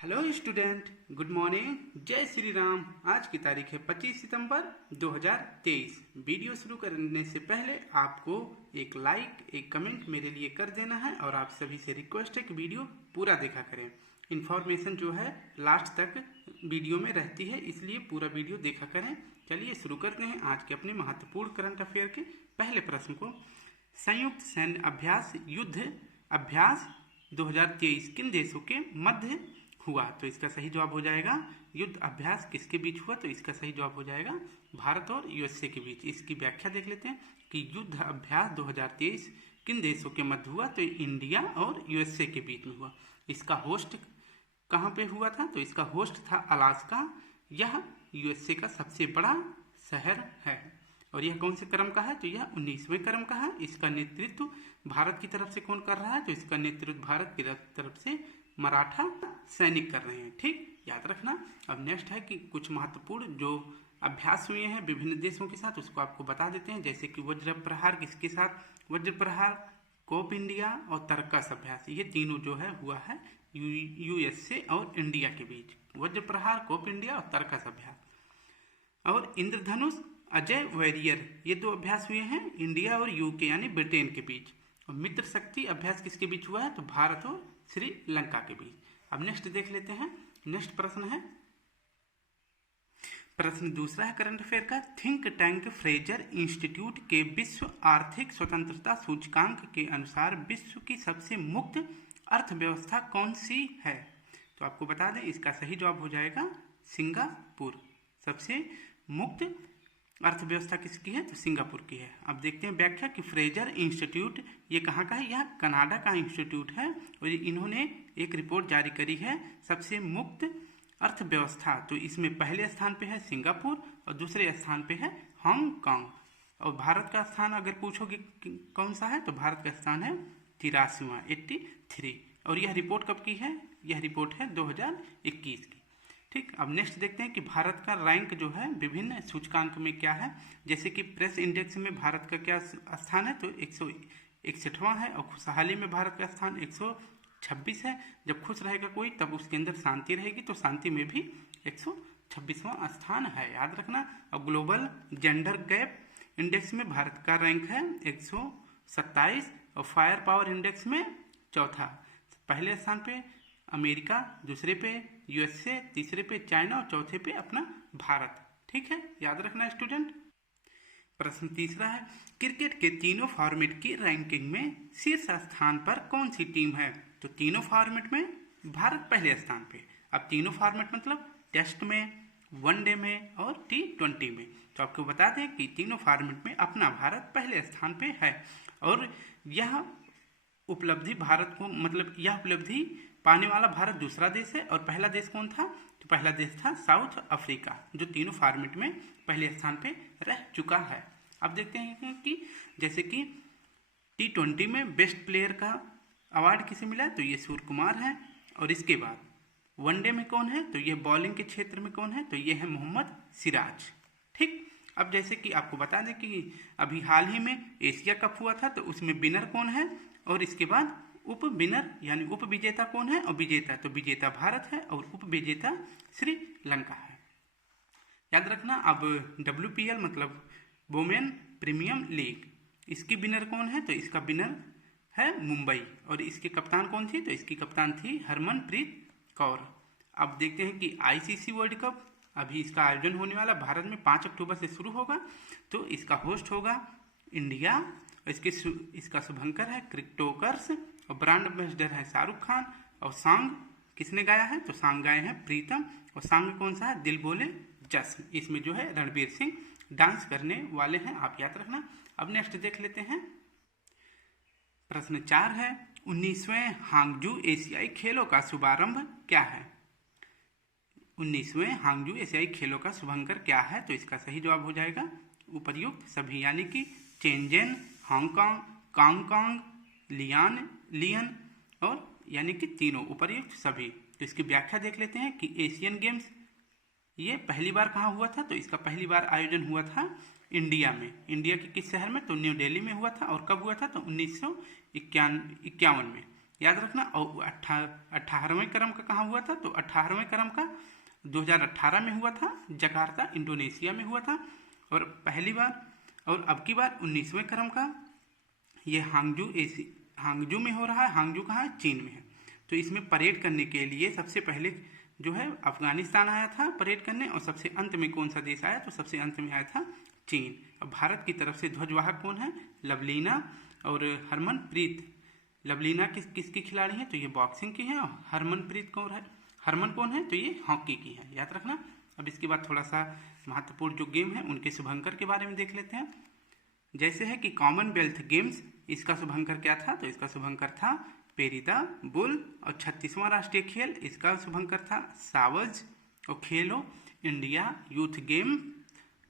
Hello student, good morning. जय श्री राम। आज की तारीख है 25 सितंबर 2023। वीडियो शुरू करने से पहले आपको एक लाइक एक कमेंट मेरे लिए कर देना है और आप सभी से रिक्वेस्ट है कि वीडियो पूरा देखा करें। इन्फॉर्मेशन जो है लास्ट तक वीडियो में रहती है, इसलिए पूरा वीडियो देखा करें। चलिए शुरू करते हैं आज के अपने महत्वपूर्ण करंट अफेयर के पहले प्रश्न को। संयुक्त सैन्य अभ्यास युद्ध अभ्यास 2023 किन देशों के मध्य हुआ? तो इसका सही जवाब हो जाएगा युद्ध अभ्यास किसके बीच हुआ? तो इसका सही जवाब हो जाएगा भारत और यूएसए के बीच। इसकी व्याख्या देख लेते हैं कि युद्ध अभ्यास 2023 किन देशों के मध्य हुआ? तो इंडिया और यूएसए के बीच में हुआ। इसका होस्ट कहाँ पे हुआ था? तो इसका होस्ट था अलास्का। यह यूएसए का सबसे बड़ा शहर है और यह कौन से क्रम का है? तो यह 19वें क्रम का है। इसका नेतृत्व भारत की तरफ से कौन कर रहा है? तो इसका नेतृत्व भारत की तरफ से मराठा सैनिक कर रहे हैं। ठीक, याद रखना। अब नेक्स्ट है कि कुछ महत्वपूर्ण जो अभ्यास हुए हैं विभिन्न देशों के साथ उसको आपको बता देते हैं। जैसे कि वज्र प्रहार किसके साथ? वज्र प्रहार, कोप इंडिया और तरकस अभ्यास, ये तीनों जो है हुआ है यूएसए और इंडिया के बीच। वज्र प्रहार, कोप इंडिया और तरकस अभ्यास। और इंद्रधनुष, अजय वॉरियर, ये दो अभ्यास हुए हैं इंडिया और यूके यानी ब्रिटेन के बीच। और मित्र शक्ति अभ्यास किसके बीच हुआ है? तो भारत और श्रीलंका के बीच। अब नेक्स्ट देख लेते हैं। नेक्स्ट प्रश्न है, प्रश्न दूसरा है करंट अफेयर का। थिंक टैंक फ्रेजर इंस्टीट्यूट के विश्व आर्थिक स्वतंत्रता सूचकांक के अनुसार विश्व की सबसे मुक्त अर्थव्यवस्था कौन सी है? तो आपको बता दें इसका सही जवाब हो जाएगा सिंगापुर। सबसे मुक्त अर्थव्यवस्था किसकी है? तो सिंगापुर की है। अब देखते हैं व्याख्या कि फ्रेजर इंस्टीट्यूट ये कहाँ का है? यह कनाडा का इंस्टीट्यूट है और इन्होंने एक रिपोर्ट जारी करी है सबसे मुक्त अर्थव्यवस्था। तो इसमें पहले स्थान पे है सिंगापुर और दूसरे स्थान पे है हांगकांग। और भारत का स्थान अगर पूछोगे कौन सा है तो भारत का स्थान है 83वां 83। और यह रिपोर्ट कब की है? यह रिपोर्ट है 2021 की। ठीक, अब नेक्स्ट देखते हैं कि भारत का रैंक जो है विभिन्न सूचकांक में क्या है। जैसे कि प्रेस इंडेक्स में भारत का क्या स्थान है? तो 161वां है। और खुशहाली में भारत का स्थान 126 है। जब खुश रहेगा कोई तब उसके अंदर शांति रहेगी, तो शांति में भी 126वां स्थान है, याद रखना। और ग्लोबल जेंडर गैप इंडेक्स में भारत का रैंक है 127 और फायर पावर इंडेक्स में चौथा। पहले स्थान पे अमेरिका, दूसरे पे यूएसए, तीसरे पे चाइना और चौथे पे अपना भारत। ठीक है, याद रखना स्टूडेंट। प्रश्न तीसरा है, क्रिकेट के तीनों फॉर्मेट की रैंकिंग में शीर्ष स्थान पर कौन सी टीम है? तो तीनों फॉर्मेट में भारत पहले स्थान पे। अब तीनों फॉर्मेट मतलब टेस्ट में, वनडे में और T20 में। तो आपको बता दें कि तीनों फॉर्मेट में अपना भारत पहले स्थान पे है। और यह उपलब्धि भारत को मतलब यह उपलब्धि पाने वाला भारत दूसरा देश है। और पहला देश कौन था? तो पहला देश था साउथ अफ्रीका, जो तीनों फॉर्मेट में पहले स्थान पे रह चुका है। अब देखते हैं कि जैसे कि T20 में बेस्ट प्लेयर का अवार्ड किसे मिला है? तो ये सूर्य कुमार है। और इसके बाद वनडे में कौन है? तो ये बॉलिंग के क्षेत्र में कौन है? तो ये है मोहम्मद सिराज। ठीक, अब जैसे कि आपको बता दें कि अभी हाल ही में एशिया कप हुआ था, तो उसमें विनर कौन है और इसके बाद उप विनर यानी उप विजेता कौन है और विजेता? तो विजेता भारत है और उप विजेता श्रीलंका है, याद रखना। अब WPL मतलब वुमेन प्रीमियम लीग, इसकी विनर कौन है? तो इसका विनर है मुंबई। और इसके कप्तान कौन थी? तो इसकी कप्तान थी हरमनप्रीत कौर। अब देखते हैं कि ICC वर्ल्ड कप अभी इसका आयोजन होने वाला भारत में 5 अक्टूबर से शुरू होगा। तो इसका होस्ट होगा इंडिया। इसका शुभंकर है क्रिकेटोकर्स और ब्रांड एम्बेसडर है शाहरुख खान। और सॉन्ग किसने गाया है? तो सॉन्ग गाए हैं प्रीतम। और सॉन्ग कौन सा है? दिल बोले जश्न। इसमें जो है रणवीर सिंह डांस करने वाले हैं, आप याद रखना। अब नेक्स्ट देख लेते हैं। प्रश्न 4 है, 19वें हांगजू एशियाई खेलों का शुभारंभ क्या है? 19वें हांगजू एशियाई खेलों का शुभंकर क्या है? तो इसका सही जवाब हो जाएगा उपर्युक्त सभी, यानी कि चेंजेन, हांगकांग, कांगकांग, लियन और यानी कि तीनों उपर्युक्त सभी। तो इसकी व्याख्या देख लेते हैं कि एशियन गेम्स ये पहली बार कहाँ हुआ था? तो इसका पहली बार आयोजन हुआ था इंडिया में। इंडिया के किस शहर में? तो न्यू दिल्ली में हुआ था। और कब हुआ था? तो 1951 में। याद रखना। और 18वें क्रम का कहाँ हुआ था, तो 18वें क्रम का 2018 में हुआ था, जकार्ता इंडोनेशिया में हुआ था। और पहली बार और अब की बार 19वें क्रम का ये हांगजू में हो रहा है। हांगजू कहाँ है, चीन में है। तो इसमें परेड करने के लिए सबसे पहले जो है अफगानिस्तान आया था परेड करने, और सबसे अंत में कौन सा देश आया, तो सबसे अंत में आया था चीन। अब भारत की तरफ से ध्वजवाहक कौन है, लवलीना और हरमनप्रीत। लवलीना किसकी खिलाड़ी है, तो ये बॉक्सिंग की है। और हरमनप्रीत कौन है, हरमन कौन है, तो ये हॉकी की है, याद रखना। अब इसके बाद थोड़ा सा महत्वपूर्ण जो गेम है उनके शुभंकर के बारे में देख लेते हैं। जैसे है कि कॉमनवेल्थ गेम्स, इसका शुभंकर क्या था, तो इसका शुभंकर था पेरिदा बुल। और 36वां राष्ट्रीय खेल, इसका शुभंकर था सावज। और खेलो इंडिया यूथ गेम,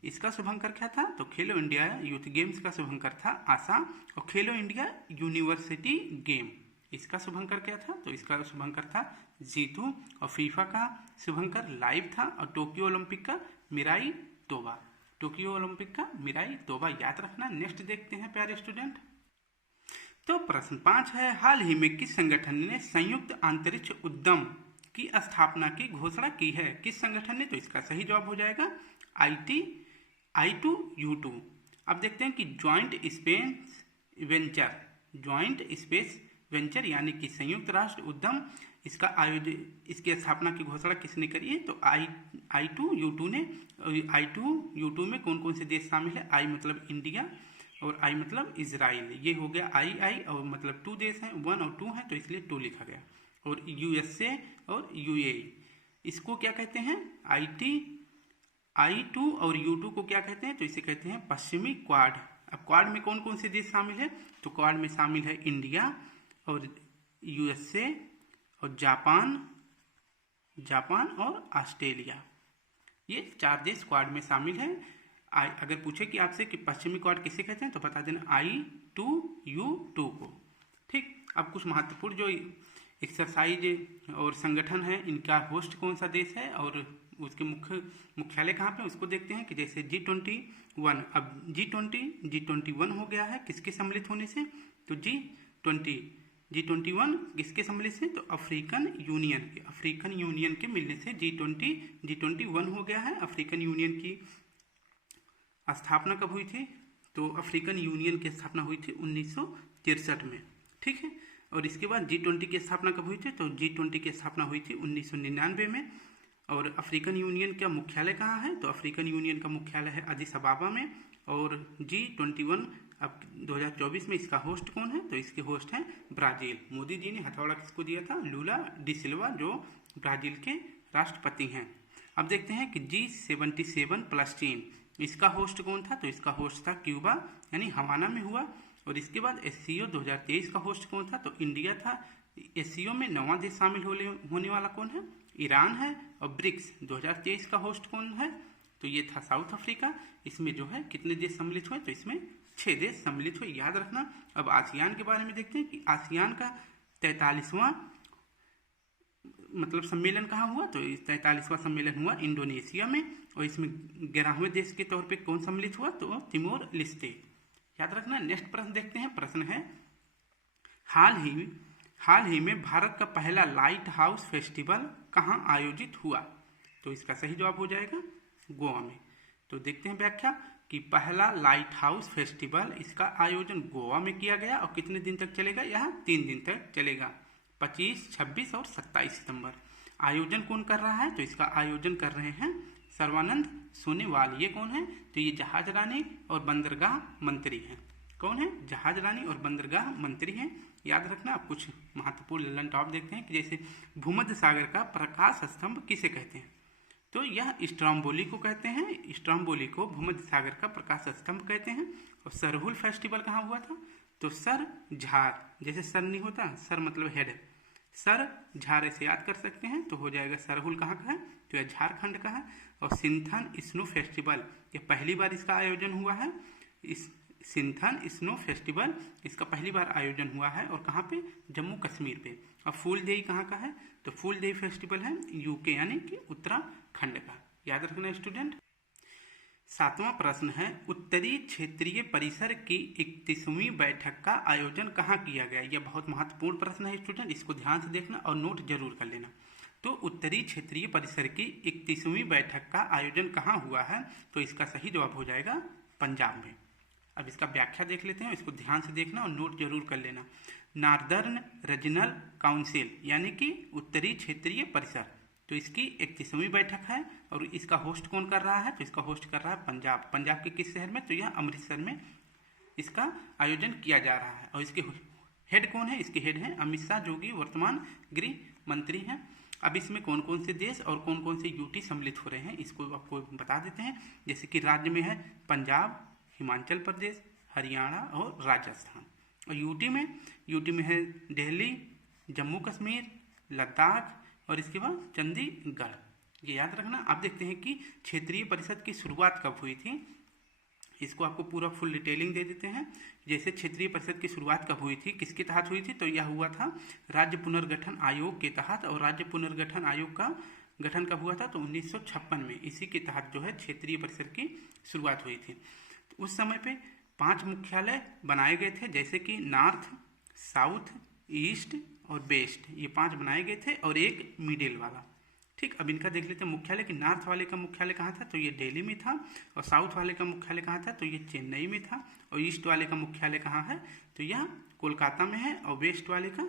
इसका शुभंकर क्या था, तो खेलो इंडिया यूथ गेम्स का शुभंकर था आशा। और खेलो इंडिया यूनिवर्सिटी गेम, इसका शुभंकर क्या था, तो इसका शुभंकर था जीतू। और फीफा का शुभंकर लाइव था। और टोक्यो ओलंपिक का मिराई तोबा, टोक्यो ओलंपिक का मिराई तोबा, याद रखना। नेक्स्ट देखते हैं प्यारे स्टूडेंट। तो प्रश्न 5 है, हाल ही में किस संगठन ने संयुक्त अंतरिक्ष उद्यम की स्थापना की घोषणा की है, किस संगठन ने, तो इसका सही जवाब हो जाएगा I2U2। अब देखते हैं कि ज्वाइंट स्पेस वेंचर यानी कि संयुक्त राष्ट्र उद्यम, इसका आयोजन, इसकी स्थापना की घोषणा किसने करी है, तो I2U2 ने। I2U2 में कौन कौन से देश शामिल है, I मतलब इंडिया और I मतलब इजराइल, ये हो गया I और मतलब 2 देश हैं, 1 और 2 हैं, तो इसलिए 2 लिखा गया। और USA और UAE, इसको क्या कहते हैं, I2 और U2 को क्या कहते हैं, तो इसे कहते हैं पश्चिमी क्वाड। अब क्वाड में कौन कौन से देश शामिल है, तो क्वाड में शामिल है इंडिया और USA और जापान और ऑस्ट्रेलिया, ये 4 देश क्वाड में शामिल हैं। अगर पूछे कि आपसे कि पश्चिमी क्वाड किसे कहते हैं, तो बता देना I2U2 को। ठीक, अब कुछ महत्वपूर्ण जो एक्सरसाइज और संगठन है, इनका होस्ट कौन सा देश है और उसके मुख्यालय कहाँ पे, उसको देखते हैं। कि जैसे G21, अब G21 हो गया है किसके सम्मिलित होने से, तो G21 किसके सम्मिलित से, तो अफ्रीकन यूनियन के मिलने से G21 हो गया है। अफ्रीकन यूनियन की स्थापना कब हुई थी, तो अफ्रीकन यूनियन की स्थापना हुई थी 1963 में, ठीक है। और इसके बाद G20 की स्थापना कब हुई थी, तो G20 की स्थापना हुई थी 1999 में। और अफ्रीकन यूनियन का मुख्यालय कहाँ है, तो अफ्रीकन यूनियन का मुख्यालय है अदिस अबाबा में। और G21 अब 2024 में इसका होस्ट कौन है, तो इसके होस्ट हैं ब्राज़ील। मोदी जी ने हथौड़ा किसको दिया था, लूला डी सिल्वा, जो ब्राज़ील के राष्ट्रपति हैं। अब देखते हैं कि G77 प्लस चीन, इसका होस्ट कौन था, तो इसका होस्ट था क्यूबा, यानी हवाना में हुआ। और इसके बाद SCO 2023 का होस्ट कौन था, तो इंडिया था। SCO में 9वां देश शामिल होने वाला कौन है, ईरान है। और ब्रिक्स 2023 का होस्ट कौन है, तो ये था साउथ अफ्रीका। इसमें जो है कितने देश सम्मिलित हुए, तो इसमें 6 देश सम्मिलित हुए, याद रखना। अब आसियान के बारे में देखते हैं कि आसियान का 43वां मतलब सम्मेलन कहाँ हुआ, तो 43वां सम्मेलन हुआ इंडोनेशिया में। और इसमें 11वें देश के तौर पे कौन सम्मिलित हुआ, तो तिमोर लेस्टे, याद रखना। नेक्स्ट प्रश्न देखते हैं। प्रश्न है, हाल ही में भारत का पहला लाइट हाउस फेस्टिवल कहाँ आयोजित हुआ, तो इसका सही जवाब हो जाएगा गोवा में। तो देखते हैं व्याख्या कि पहला लाइट हाउस फेस्टिवल, इसका आयोजन गोवा में किया गया। और कितने दिन तक चलेगा, यहाँ 3 दिन तक चलेगा, 25, 26 और 27 सितंबर। आयोजन कौन कर रहा है, तो इसका आयोजन कर रहे हैं सर्बानंद सोनोवाल। ये कौन है, तो ये जहाज रानी और बंदरगाह मंत्री हैं। कौन है, जहाज रानी और बंदरगाह मंत्री हैं, याद रखना। आप कुछ महत्वपूर्ण ललन टॉप देखते हैं कि जैसे भूमध्य सागर का प्रकाश स्तंभ किसे कहते हैं, तो यह स्ट्रोम्बोली को कहते हैं। स्ट्रोम्बोली को भूमध्य सागर का प्रकाश स्तंभ कहते हैं। और सरहुल फेस्टिवल कहाँ हुआ था, तो सर झार, जैसे सर नहीं होता, सर मतलब हेड, सर झार ऐसे याद कर सकते हैं, तो हो जाएगा सरहुल कहाँ का है, तो यह झारखंड का है। और सिंथन स्नो फेस्टिवल, ये पहली बार इसका आयोजन हुआ है। इस सिंथन स्नो फेस्टिवल, इसका पहली बार आयोजन हुआ है। और कहाँ पे, जम्मू कश्मीर पे। और फूल देई कहाँ का है, तो फूल देई फेस्टिवल है UK यानी कि उत्तराखंड का, याद रखना स्टूडेंट। 7वां प्रश्न है, उत्तरी क्षेत्रीय परिषद की 31वीं बैठक का आयोजन कहाँ किया गया। यह बहुत महत्वपूर्ण प्रश्न है स्टूडेंट, इसको ध्यान से देखना और नोट जरूर कर लेना। तो उत्तरी क्षेत्रीय परिषद की 31वीं बैठक का आयोजन कहाँ हुआ है, तो इसका सही जवाब हो जाएगा पंजाब में। अब इसका व्याख्या देख लेते हैं, इसको ध्यान से देखना और नोट जरूर कर लेना। नॉर्दर्न रीजनल काउंसिल यानी कि उत्तरी क्षेत्रीय परिषद, तो इसकी 31वीं बैठक है और इसका होस्ट कौन कर रहा है, तो इसका होस्ट कर रहा है पंजाब। पंजाब के किस शहर में, तो यह अमृतसर में इसका आयोजन किया जा रहा है। और इसके हेड कौन है, इसके हेड हैं अमित शाह जो कि वर्तमान गृह मंत्री हैं। अब इसमें कौन कौन से देश और कौन कौन से यूटी सम्मिलित हो रहे हैं इसको आपको बता देते हैं। जैसे कि राज्य में है पंजाब, हिमाचल प्रदेश, हरियाणा और राजस्थान। और यूटी में है दिल्ली, जम्मू कश्मीर, लद्दाख और इसके बाद चंडीगढ़, ये याद रखना। अब देखते हैं कि क्षेत्रीय परिषद की शुरुआत कब हुई थी, इसको आपको पूरा फुल डिटेलिंग दे देते हैं। जैसे क्षेत्रीय परिषद की शुरुआत कब हुई थी, किसके तहत हुई थी, तो यह हुआ था राज्य पुनर्गठन आयोग के तहत। और राज्य पुनर्गठन आयोग का गठन कब हुआ था, तो 1956 में। इसी के तहत जो है क्षेत्रीय परिषद की शुरुआत हुई थी। तो उस समय पे 5 मुख्यालय बनाए गए थे, जैसे कि नॉर्थ, साउथ, ईस्ट और वेस्ट, ये 5 बनाए गए थे और एक मिडिल वाला। ठीक, अब इनका देख लेते हैं मुख्यालय कि नॉर्थ वाले का मुख्यालय कहाँ था, तो ये दिल्ली में था। और साउथ वाले का मुख्यालय कहाँ था, तो ये चेन्नई में था। और ईस्ट वाले का मुख्यालय कहाँ है, तो यह कोलकाता में है। और वेस्ट वाले का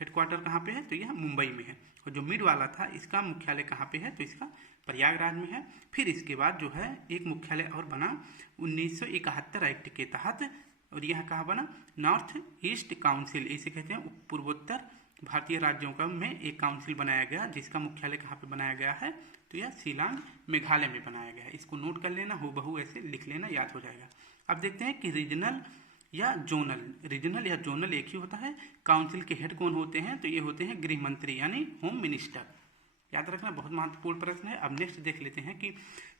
हेडक्वार्टर कहाँ पे है, तो यह मुंबई में है। और जो मिड वाला था इसका मुख्यालय कहाँ पे है, तो इसका प्रयागराज में है। फिर इसके बाद जो है एक मुख्यालय और बना 1971 एक्ट के तहत, और यह कहाँ बना, नॉर्थ ईस्ट काउंसिल, इसे कहते हैं पूर्वोत्तर भारतीय राज्यों का में एक काउंसिल बनाया गया, जिसका मुख्यालय कहाँ पे बनाया गया है, तो यह शिलांग मेघालय में बनाया गया है। इसको नोट कर लेना, हूबहू ऐसे लिख लेना, याद हो जाएगा। अब देखते हैं कि रीजनल या जोनल एक ही होता है। काउंसिल के हेड कौन होते हैं, तो ये होते हैं गृह मंत्री यानी होम मिनिस्टर, याद रखना, बहुत महत्वपूर्ण प्रश्न है। अब नेक्स्ट देख लेते हैं कि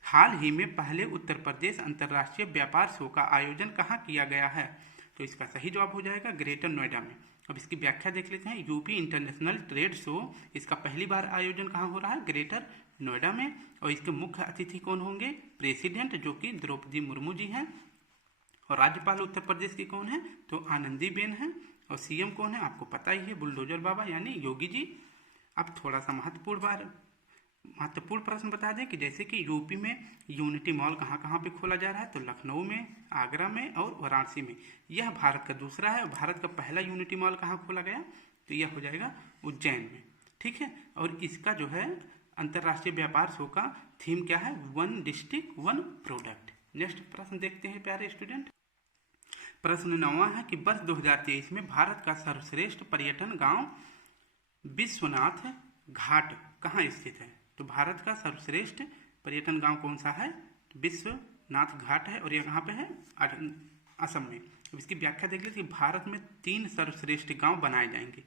हाल ही में पहले उत्तर प्रदेश अंतर्राष्ट्रीय व्यापार शो का आयोजन कहाँ किया गया है, तो इसका सही जवाब हो जाएगा ग्रेटर नोएडा में। अब इसकी व्याख्या देख लेते हैं। यूपी इंटरनेशनल ट्रेड शो, इसका पहली बार आयोजन कहाँ हो रहा है, ग्रेटर नोएडा में। और इसके मुख्य अतिथि कौन होंगे, प्रेसिडेंट जो कि द्रौपदी मुर्मू जी हैं। और राज्यपाल उत्तर प्रदेश की कौन है, तो आनंदीबेन है। और सीएम कौन है, आपको पता ही है, बुलडोजर बाबा यानी योगी जी। अब थोड़ा सा महत्वपूर्ण प्रश्न बता दें कि जैसे कि यूपी में यूनिटी मॉल कहाँ कहाँ पे खोला जा रहा है, तो लखनऊ में, आगरा में और वाराणसी में। यह भारत का दूसरा है। और भारत का पहला यूनिटी मॉल कहाँ खोला गया, तो यह हो जाएगा उज्जैन में। ठीक है, और इसका जो है अंतर्राष्ट्रीय व्यापार शो का थीम क्या है, 1 डिस्ट्रिक्ट 1 प्रोडक्ट। नेक्स्ट प्रश्न देखते हैं प्यारे स्टूडेंट। प्रश्न 9वां है कि वर्ष 2023 में भारत का सर्वश्रेष्ठ पर्यटन गांव विश्वनाथ घाट कहाँ स्थित है, तो भारत का सर्वश्रेष्ठ पर्यटन गांव कौन सा है, विश्वनाथ घाट है। और यह कहाँ पे है, असम में। अब इसकी व्याख्या देख लीजिए। भारत में 3 सर्वश्रेष्ठ गांव बनाए जाएंगे,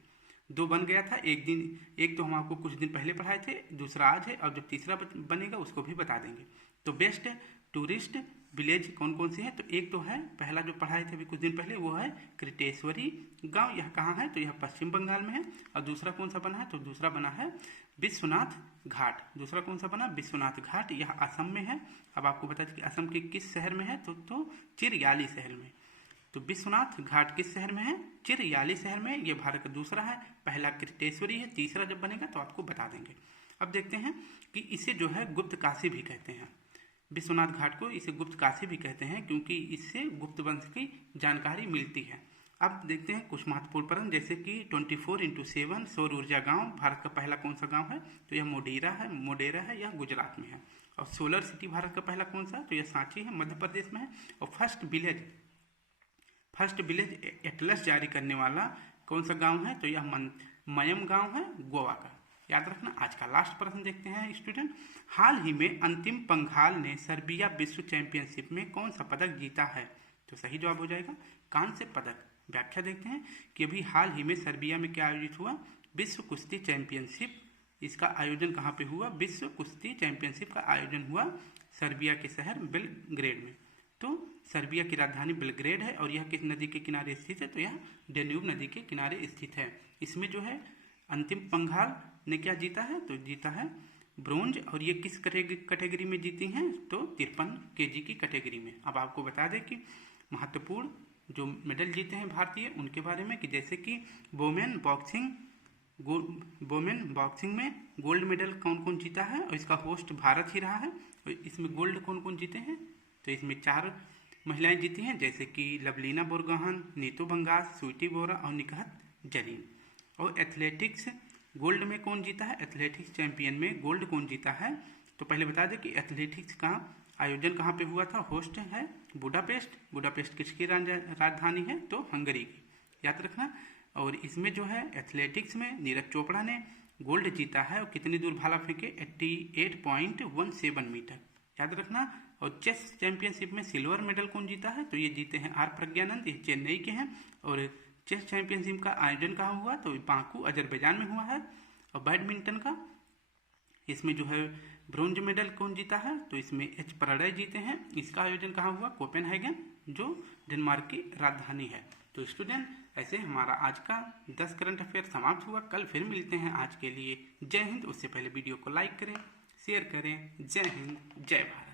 2 बन गया था, एक तो हम आपको कुछ दिन पहले पढ़ाए थे, दूसरा आज है, और जो तीसरा बनेगा उसको भी बता देंगे। तो बेस्ट टूरिस्ट विलेज कौन कौन से हैं, तो एक तो है, पहला जो पढ़ाए थे अभी कुछ दिन पहले, वो है कृतेश्वरी गांव, यह कहाँ है, तो यह पश्चिम बंगाल में है। और दूसरा कौन सा बना है, तो दूसरा बना है विश्वनाथ घाट। दूसरा कौन सा बना, विश्वनाथ घाट, यह असम में है। अब आपको बता दें कि असम के किस शहर में है, तो चिरयाली शहर में। तो विश्वनाथ घाट किस शहर में है, चिरयाली शहर में। यह भारत का दूसरा है, पहला कृतेश्वरी है, तीसरा जब बनेगा तो आपको बता देंगे। अब देखते हैं कि इसे जो है गुप्त काशी भी कहते हैं। विश्वनाथ घाट को इसे गुप्त काशी भी कहते हैं क्योंकि इससे गुप्त वंश की जानकारी मिलती है। अब देखते हैं कुछ महत्वपूर्ण प्रश्न, जैसे कि 24x7 सौर ऊर्जा गांव भारत का पहला कौन सा गांव है, तो यह मोडेरा है, यह गुजरात में है। और सोलर सिटी भारत का पहला कौन सा, तो यह सांची है, मध्य प्रदेश में है। और फर्स्ट विलेज एटलस जारी करने वाला कौन सा गांव है, तो यह मयम गांव है, गोवा का, याद रखना। आज का लास्ट प्रश्न देखते हैं स्टूडेंट। हाल ही में अंतिम पंघाल ने सर्बिया विश्व चैंपियनशिप में कौन सा पदक जीता है, तो सही जवाब हो जाएगा कांस्य पदक। व्याख्या देखते हैं कि अभी हाल ही में सर्बिया में क्या आयोजित हुआ, विश्व कुश्ती चैंपियनशिप। इसका आयोजन कहाँ पे हुआ, विश्व कुश्ती चैंपियनशिप का आयोजन हुआ सर्बिया के शहर बेलग्रेड में। तो सर्बिया की राजधानी बेलग्रेड है और यह किस नदी के किनारे स्थित है, तो यह डेन्यूब नदी के किनारे स्थित है। इसमें जो है अंतिम पंघाल ने क्या जीता है, तो जीता है ब्रोंज, और ये किस कैटेगरी में जीती हैं, तो 53 kg की कैटेगरी में। अब आपको बता दें कि महत्वपूर्ण जो मेडल जीते हैं भारतीय उनके बारे में, कि जैसे कि वुमेन बॉक्सिंग में गोल्ड मेडल कौन कौन जीता है, और इसका होस्ट भारत ही रहा है। और इसमें गोल्ड कौन कौन जीते हैं, तो इसमें 4 महिलाएं जीती हैं, जैसे कि लवलीना बोरगोहान, नीतू बंगास, स्वीटी बोरा और निकहत जरीन। और एथलेटिक्स गोल्ड में कौन जीता है, एथलेटिक्स चैंपियन में गोल्ड कौन जीता है, तो पहले बता दें कि एथलेटिक्स का आयोजन कहाँ पे हुआ था, होस्ट है बुडापेस्ट किसकी राजधानी है, तो हंगरी की, याद रखना। और इसमें जो है एथलेटिक्स में नीरज चोपड़ा ने गोल्ड जीता है, और कितनी दूर भाला फेंके, 88.17 मीटर, याद रखना। और चेस चैंपियनशिप में सिल्वर मेडल कौन जीता है, तो ये जीते हैं आर प्रज्ञानंद, ये चेन्नई के हैं। और चेस चैंपियनशिप का आयोजन कहाँ हुआ, तो बाकू अजरबैजान में हुआ है। और बैडमिंटन का इसमें जो है ब्रोंज मेडल कौन जीता है, तो इसमें एच प्रणय जीते हैं। इसका आयोजन कहाँ हुआ, कोपेनहेगन, जो डेनमार्क की राजधानी है। तो स्टूडेंट, ऐसे हमारा आज का 10 करंट अफेयर समाप्त हुआ। कल फिर मिलते हैं। आज के लिए जय हिंद। उससे पहले वीडियो को लाइक करें, शेयर करें। जय हिंद, जय भारत।